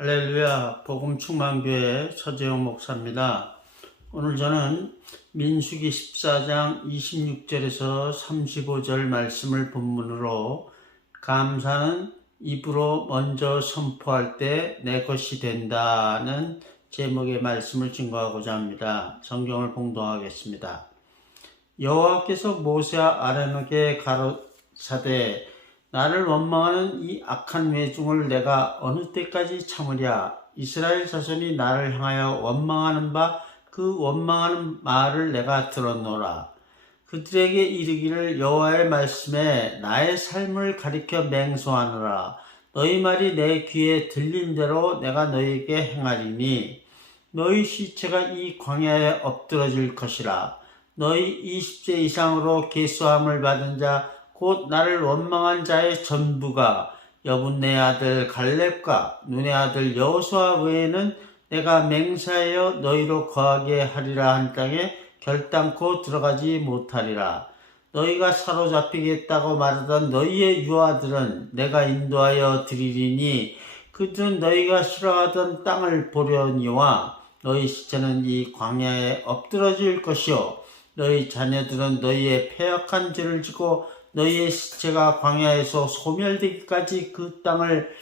할렐루야, 복음충만교회 서재용 목사입니다. 오늘 저는 민수기 14장 26절에서 35절 말씀을 본문으로 감사는 입으로 먼저 선포할 때 내 것이 된다는 제목의 말씀을 증거하고자 합니다. 성경을 봉독하겠습니다. 여호와께서 모세와 아론에게 가로사대 나를 원망하는 이 악한 회중을 내가 어느 때까지 참으랴. 이스라엘 자손이 나를 향하여 원망하는 바 그 원망하는 말을 내가 들었노라. 그들에게 이르기를 여호와의 말씀에 나의 삶을 가리켜 맹세하노라. 너희 말이 내 귀에 들린 대로 내가 너희에게 행하리니 너희 시체가 이 광야에 엎드러질 것이라. 너희 20세 이상으로 계수함을 받은 자 곧 나를 원망한 자의 전부가 여분네 아들 갈렙과 눈의 아들 여호수아 외에는 내가 맹세하여 너희로 거하게 하리라 한 땅에 결단코 들어가지 못하리라. 너희가 사로잡히겠다고 말하던 너희의 유아들은 내가 인도하여 드리리니 그들은 너희가 싫어하던 땅을 보려니와 너희 시체는 이 광야에 엎드러질 것이요 너희 자녀들은 너희의 패역한 죄를 지고 너희의 시체가 광야에서 소멸되기까지 그 땅을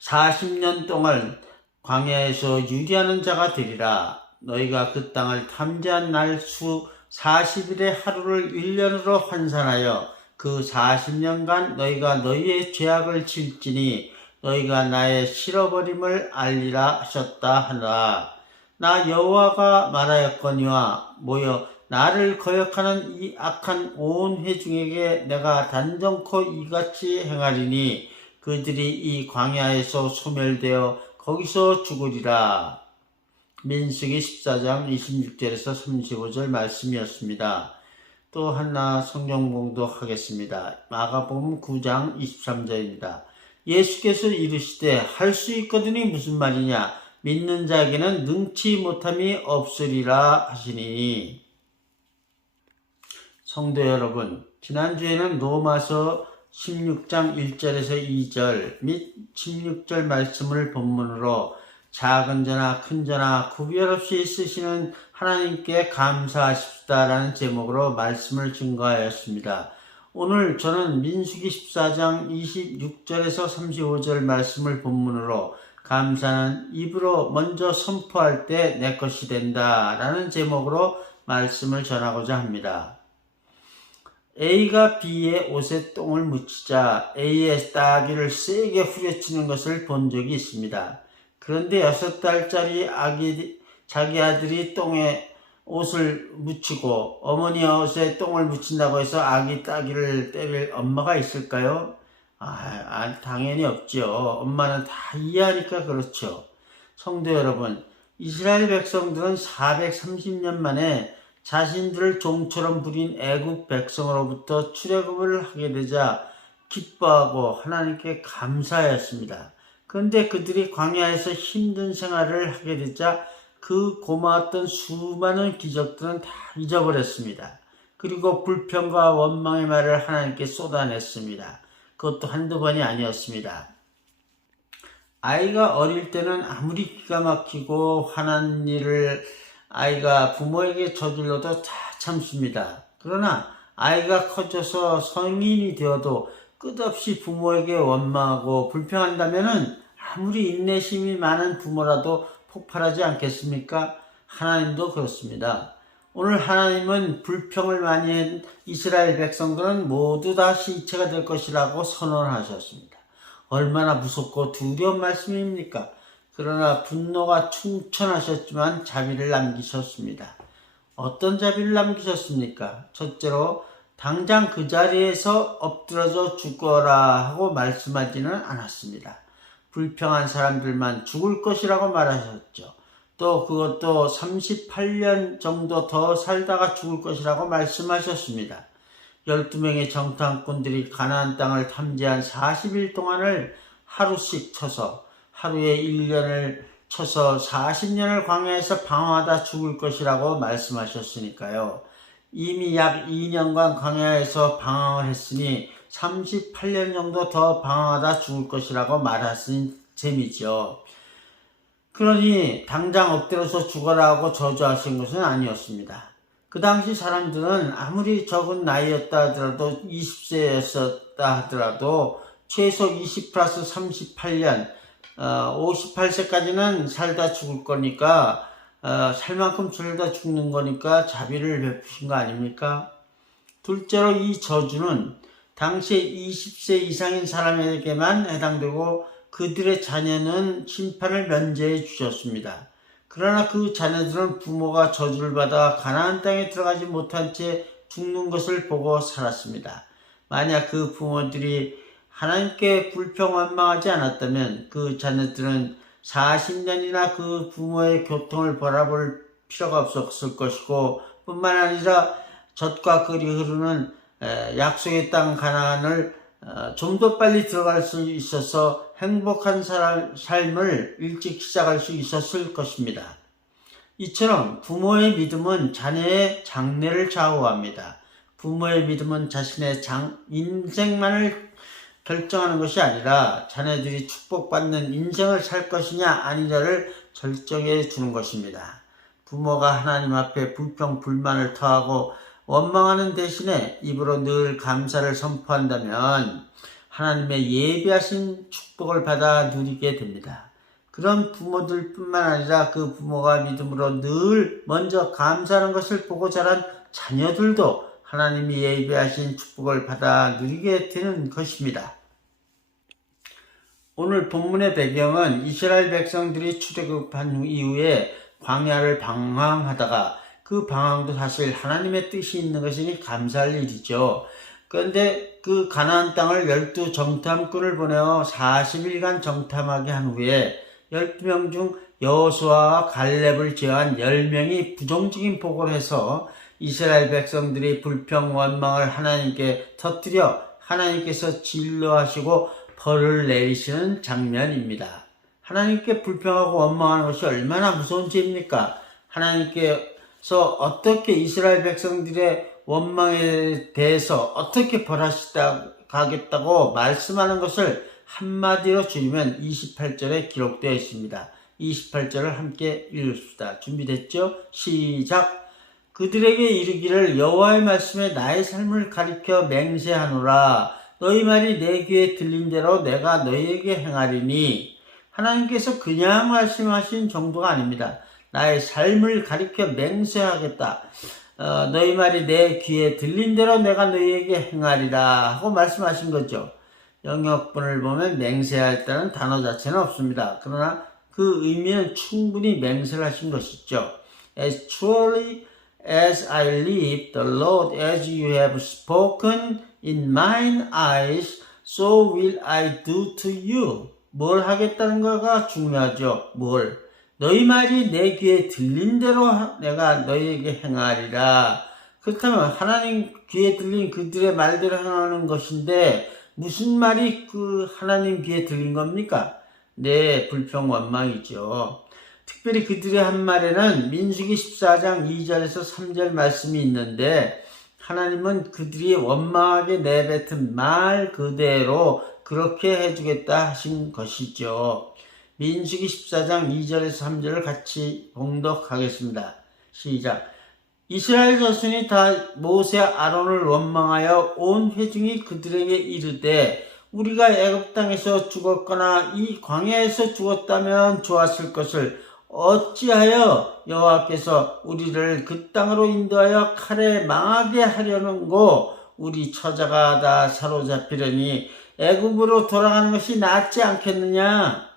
40년 동안 광야에서 유리하는 자가 되리라. 너희가 그 땅을 탐지한 날 수 40일의 하루를 1년으로 환산하여 그 40년간 너희가 너희의 죄악을 질지니 너희가 나의 실어버림을 알리라 하셨다 하라. 나 여호와가 말하였거니와 모여 나를 거역하는 이 악한 온 회중에게 내가 단정코 이같이 행하리니 그들이 이 광야에서 소멸되어 거기서 죽으리라. 민수기 14장 26절에서 35절 말씀이었습니다. 또 하나 성경 공독하겠습니다. 마가복음 9장 23절입니다. 예수께서 이르시되 할 수 있거든이 무슨 말이냐 믿는 자에게는 능치 못함이 없으리라 하시니. 성도 여러분, 지난주에는 로마서 16장 1절에서 2절 및 16절 말씀을 본문으로 작은 자나 큰 자나 구별 없이 쓰시는 하나님께 감사하십시다라는 제목으로 말씀을 증거하였습니다. 오늘 저는 민수기 14장 26절에서 35절 말씀을 본문으로 감사는 입으로 먼저 선포할 때 내 것이 된다라는 제목으로 말씀을 전하고자 합니다. A가 B의 옷에 똥을 묻히자 A의 따귀를 세게 후려치는 것을 본 적이 있습니다. 그런데 6달짜리 자기 아들이 똥에 옷을 묻히고 어머니 옷에 똥을 묻힌다고 해서 아기 따귀를 때릴 엄마가 있을까요? 당연히 없죠. 엄마는 다 이해하니까 그렇죠. 성도 여러분, 이스라엘 백성들은 430년 만에 자신들을 종처럼 부린 애국 백성으로부터 출애굽을 하게 되자 기뻐하고 하나님께 감사하였습니다. 그런데 그들이 광야에서 힘든 생활을 하게 되자 그 고마웠던 수많은 기적들은 다 잊어버렸습니다. 그리고 불평과 원망의 말을 하나님께 쏟아냈습니다. 그것도 한두 번이 아니었습니다. 아이가 어릴 때는 아무리 기가 막히고 화난 일을 아이가 부모에게 저질러도 다 참습니다. 그러나 아이가 커져서 성인이 되어도 끝없이 부모에게 원망하고 불평한다면 아무리 인내심이 많은 부모라도 폭발하지 않겠습니까? 하나님도 그렇습니다. 오늘 하나님은 불평을 많이 한 이스라엘 백성들은 모두 다 시체가 될 것이라고 선언하셨습니다. 얼마나 무섭고 두려운 말씀입니까? 그러나 분노가 충천하셨지만 자비를 남기셨습니다. 어떤 자비를 남기셨습니까? 첫째로 당장 그 자리에서 엎드러져 죽어라 하고 말씀하지는 않았습니다. 불평한 사람들만 죽을 것이라고 말하셨죠. 또 그것도 38년 정도 더 살다가 죽을 것이라고 말씀하셨습니다. 12명의 정탐꾼들이 가나안 땅을 탐지한 40일 동안을 하루씩 쳐서 하루에 1년을 쳐서 40년을 광야에서 방황하다 죽을 것이라고 말씀하셨으니까요. 이미 약 2년간 광야에서 방황을 했으니 38년 정도 더 방황하다 죽을 것이라고 말하신 셈이죠. 그러니 당장 엎드려서 죽어라 하고 저주하신 것은 아니었습니다. 그 당시 사람들은 아무리 적은 나이였다 하더라도 20세였었다 하더라도 최소 20 플러스 38년 58세까지는 살다 죽을 거니까 살 만큼 살다 죽는 거니까 자비를 베푸신 거 아닙니까? 둘째로 이 저주는 당시에 20세 이상인 사람에게만 해당되고 그들의 자녀는 심판을 면제해 주셨습니다. 그러나 그 자녀들은 부모가 저주를 받아 가나안 땅에 들어가지 못한 채 죽는 것을 보고 살았습니다. 만약 그 부모들이 하나님께 불평원망하지 않았다면 그 자녀들은 40년이나 그 부모의 고통을 바라볼 필요가 없었을 것이고 뿐만 아니라 젖과 꿀이 흐르는 약속의 땅 가나안을 좀 더 빨리 들어갈 수 있어서 행복한 삶을 일찍 시작할 수 있었을 것입니다. 이처럼 부모의 믿음은 자녀의 장래를 좌우합니다. 부모의 믿음은 자신의 인생만을 결정하는 것이 아니라 자녀들이 축복받는 인생을 살 것이냐 아니냐를 결정해 주는 것입니다. 부모가 하나님 앞에 불평, 불만을 토하고 원망하는 대신에 입으로 늘 감사를 선포한다면 하나님의 예비하신 축복을 받아 누리게 됩니다. 그런 부모들 뿐만 아니라 그 부모가 믿음으로 늘 먼저 감사하는 것을 보고 자란 자녀들도 하나님이 예비하신 축복을 받아 누리게 되는 것입니다. 오늘 본문의 배경은 이스라엘 백성들이 출애굽한 이후에 광야를 방황하다가 그 방황도 사실 하나님의 뜻이 있는 것이니 감사할 일이죠. 그런데 그 가나안 땅을 12 정탐꾼을 보내어 40일간 정탐하게 한 후에 12명 중 여호수아와 갈렙을 제외한 10명이 부정적인 보고를 해서 이스라엘 백성들이 불평 원망을 하나님께 터뜨려 하나님께서 진노하시고 벌을 내리시는 장면입니다. 하나님께 불평하고 원망하는 것이 얼마나 무서운 죄입니까? 하나님께서 어떻게 이스라엘 백성들의 원망에 대해서 어떻게 벌하시겠다고 말씀하는 것을 한마디로 줄이면 28절에 기록되어 있습니다. 28절을 함께 읽읍시다. 준비됐죠? 시작! 그들에게 이르기를 여호와의 말씀에 나의 삶을 가리켜 맹세하노라. 너희 말이 내 귀에 들린 대로 내가 너희에게 행하리니. 하나님께서 그냥 말씀하신 정도가 아닙니다. 나의 삶을 가리켜 맹세하겠다. 너희 말이 내 귀에 들린 대로 내가 너희에게 행하리라 하고 말씀하신 거죠. 영역본을 보면 맹세하였다는 단어 자체는 없습니다. 그러나 그 의미는 충분히 맹세를 하신 것이죠. As truly as I live, the Lord, as you have spoken in mine eyes, so will I do to you. 뭘 하겠다는 거가 중요하죠. 뭘. 너희 말이 내 귀에 들린 대로 내가 너희에게 행하리라. 그렇다면 하나님 귀에 들린 그들의 말대로 행하는 것인데 무슨 말이 그 하나님 귀에 들린 겁니까? 네, 불평 원망이죠. 특별히 그들의 한 말에는 민수기 14장 2절에서 3절 말씀이 있는데 하나님은 그들이 원망하게 내뱉은 말 그대로 그렇게 해주겠다 하신 것이죠. 민수기 14장 2절에서 3절을 같이 봉독하겠습니다. 시작. 이스라엘 자손이 다 모세 아론을 원망하여 온 회중이 그들에게 이르되 우리가 애굽 땅에서 죽었거나 이 광야에서 죽었다면 좋았을 것을 어찌하여 여호와께서 우리를 그 땅으로 인도하여 칼에 망하게 하려는고 우리 처자가 다 사로잡히려니 애굽으로 돌아가는 것이 낫지 않겠느냐.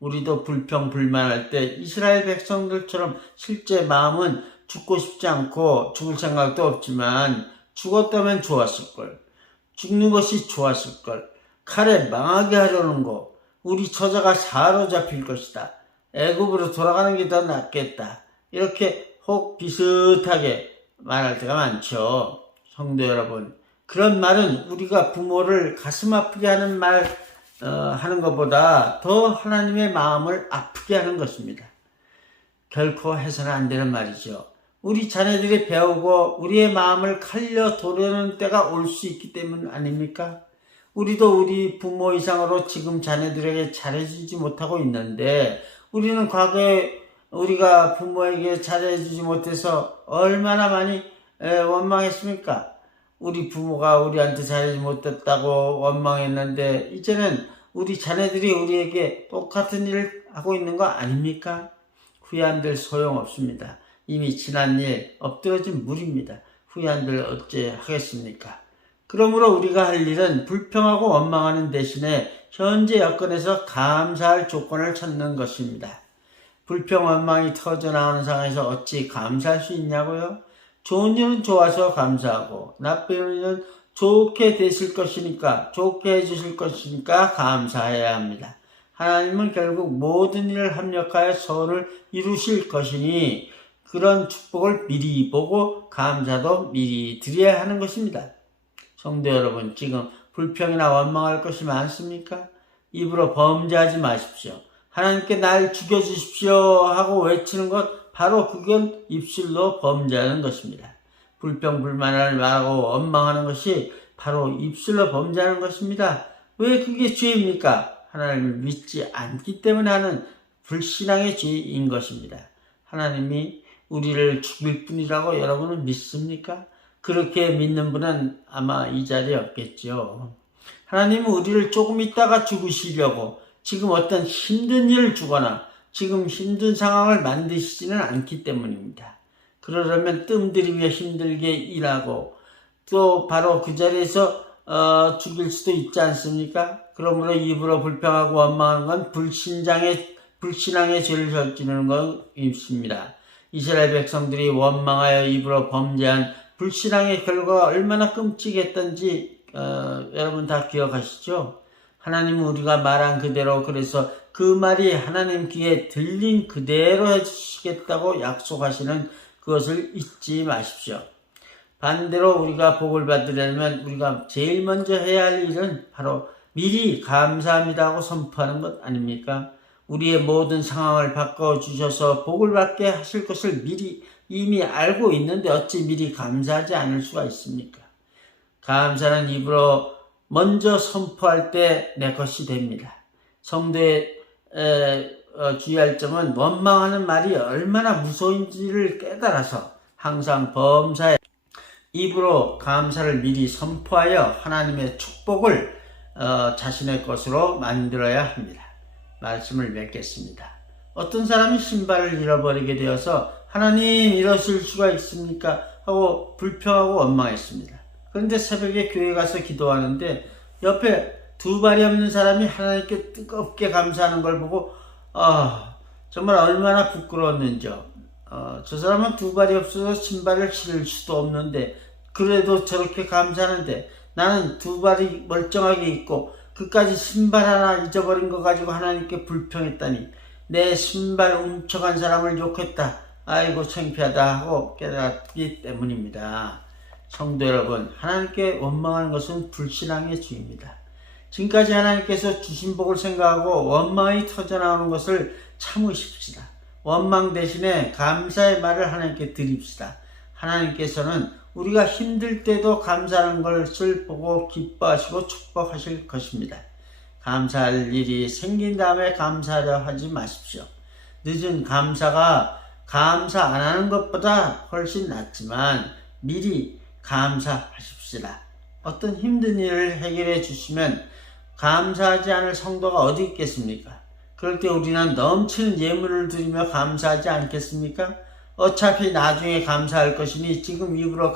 우리도 불평불만할 때 이스라엘 백성들처럼 실제 마음은 죽고 싶지 않고 죽을 생각도 없지만 죽었다면 좋았을걸. 죽는 것이 좋았을걸. 칼에 망하게 하려는 거. 우리 처자가 사로잡힐 것이다. 애굽으로 돌아가는 게 더 낫겠다. 이렇게 혹 비슷하게 말할 때가 많죠. 성도 여러분. 그런 말은 우리가 부모를 가슴 아프게 하는 하는 것보다 더 하나님의 마음을 아프게 하는 것입니다. 결코 해서는 안 되는 말이죠. 우리 자녀들이 배우고 우리의 마음을 칼려 도려는 때가 올 수 있기 때문 아닙니까? 우리도 우리 부모 이상으로 지금 자녀들에게 잘해주지 못하고 있는데, 우리는 과거에 우리가 부모에게 잘해주지 못해서 얼마나 많이 원망했습니까? 우리 부모가 우리한테 잘해주지 못했다고 원망했는데, 이제는 우리 자녀들이 우리에게 똑같은 일을 하고 있는 거 아닙니까? 후회한들 소용없습니다. 이미 지난 일 엎드러진 물입니다. 후회한들 어째 하겠습니까? 그러므로 우리가 할 일은 불평하고 원망하는 대신에 현재 여건에서 감사할 조건을 찾는 것입니다. 불평 원망이 터져나오는 상황에서 어찌 감사할 수 있냐고요? 좋은 일은 좋아서 감사하고, 나쁜 일은 좋게 되실 것이니까, 좋게 해주실 것이니까 감사해야 합니다. 하나님은 결국 모든 일을 합력하여 선을 이루실 것이니 그런 축복을 미리 보고 감사도 미리 드려야 하는 것입니다. 성도 여러분, 지금 불평이나 원망할 것이 많습니까? 입으로 범죄하지 마십시오. 하나님께 날 죽여주십시오 하고 외치는 것, 바로 그건 입술로 범죄하는 것입니다. 불평불만을 말하고 원망하는 것이 바로 입술로 범죄하는 것입니다. 왜 그게 죄입니까? 하나님을 믿지 않기 때문에 하는 불신앙의 죄인 것입니다. 하나님이 우리를 죽일 뿐이라고 여러분은 믿습니까? 그렇게 믿는 분은 아마 이 자리에 없겠죠. 하나님은 우리를 조금 있다가 죽으시려고 지금 어떤 힘든 일을 주거나 지금 힘든 상황을 만드시지는 않기 때문입니다. 그러려면 뜸들이며 힘들게 일하고 또 바로 그 자리에서 죽일 수도 있지 않습니까? 그러므로 입으로 불평하고 원망하는 건 불신앙의 죄를 저지르는 것입니다. 이스라엘 백성들이 원망하여 입으로 범죄한 불신앙의 결과가 얼마나 끔찍했던지 여러분 다 기억하시죠? 하나님은 우리가 말한 그대로, 그래서 그 말이 하나님 귀에 들린 그대로 해주시겠다고 약속하시는 그것을 잊지 마십시오. 반대로 우리가 복을 받으려면 우리가 제일 먼저 해야 할 일은 바로 미리 감사합니다 하고 선포하는 것 아닙니까? 우리의 모든 상황을 바꿔주셔서 복을 받게 하실 것을 미리 이미 알고 있는데 어찌 미리 감사하지 않을 수가 있습니까? 감사는 입으로 먼저 선포할 때 내 것이 됩니다. 성도의 주의할 점은 원망하는 말이 얼마나 무서운지를 깨달아서 항상 범사에 입으로 감사를 미리 선포하여 하나님의 축복을 자신의 것으로 만들어야 합니다. 말씀을 맺겠습니다. 어떤 사람이 신발을 잃어버리게 되어서 하나님 이러실 수가 있습니까? 하고 불평하고 원망했습니다. 그런데 새벽에 교회 가서 기도하는데 옆에 두 발이 없는 사람이 하나님께 뜨겁게 감사하는 걸 보고 정말 얼마나 부끄러웠는지요. 저 사람은 두 발이 없어서 신발을 신을 수도 없는데 그래도 저렇게 감사하는데 나는 두 발이 멀쩡하게 있고 그까지 신발 하나 잊어버린 거 가지고 하나님께 불평했다니 내 신발 훔쳐간 사람을 욕했다. 아이고 창피하다 하고 깨달았기 때문입니다. 성도 여러분, 하나님께 원망하는 것은 불신앙의 죄입니다. 지금까지 하나님께서 주신 복을 생각하고 원망이 터져나오는 것을 참으십시다. 원망 대신에 감사의 말을 하나님께 드립시다. 하나님께서는 우리가 힘들 때도 감사하는 것을 보고 기뻐하시고 축복하실 것입니다. 감사할 일이 생긴 다음에 감사하려 하지 마십시오. 늦은 감사가 감사 안 하는 것보다 훨씬 낫지만 미리 감사하십시다. 어떤 힘든 일을 해결해 주시면 감사하지 않을 성도가 어디 있겠습니까? 그럴 때 우리는 넘치는 예물을 드리며 감사하지 않겠습니까? 어차피 나중에 감사할 것이니 지금 입으로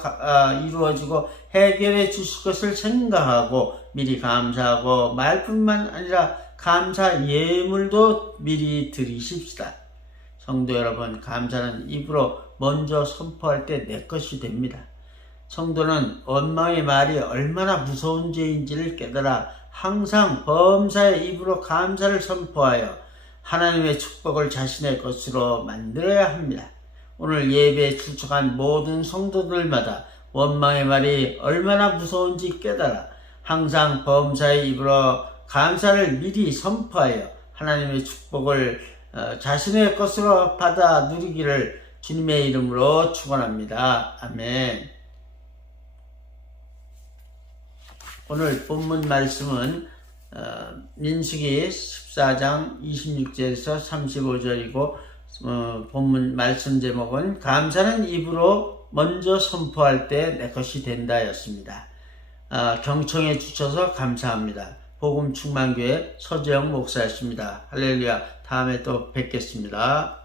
이루어지고 해결해 주실 것을 생각하고 미리 감사하고 말뿐만 아니라 감사 예물도 미리 드리십시다. 성도 여러분, 감사는 입으로 먼저 선포할 때 내 것이 됩니다. 성도는 원망의 말이 얼마나 무서운 죄인지를 깨달아 항상 범사의 입으로 감사를 선포하여 하나님의 축복을 자신의 것으로 만들어야 합니다. 오늘 예배에 출석한 모든 성도들마다 원망의 말이 얼마나 무서운지 깨달아 항상 범사의 입으로 감사를 미리 선포하여 하나님의 축복을 자신의 것으로 받아 누리기를 주님의 이름으로 축원합니다. 아멘. 오늘 본문 말씀은 민수기 14장 26절에서 35절이고 본문 말씀 제목은 감사는 입으로 먼저 선포할 때 내 것이 된다 였습니다. 경청해 주셔서 감사합니다. 복음 충만교회 서재영 목사였습니다. 할렐루야. 다음에 또 뵙겠습니다.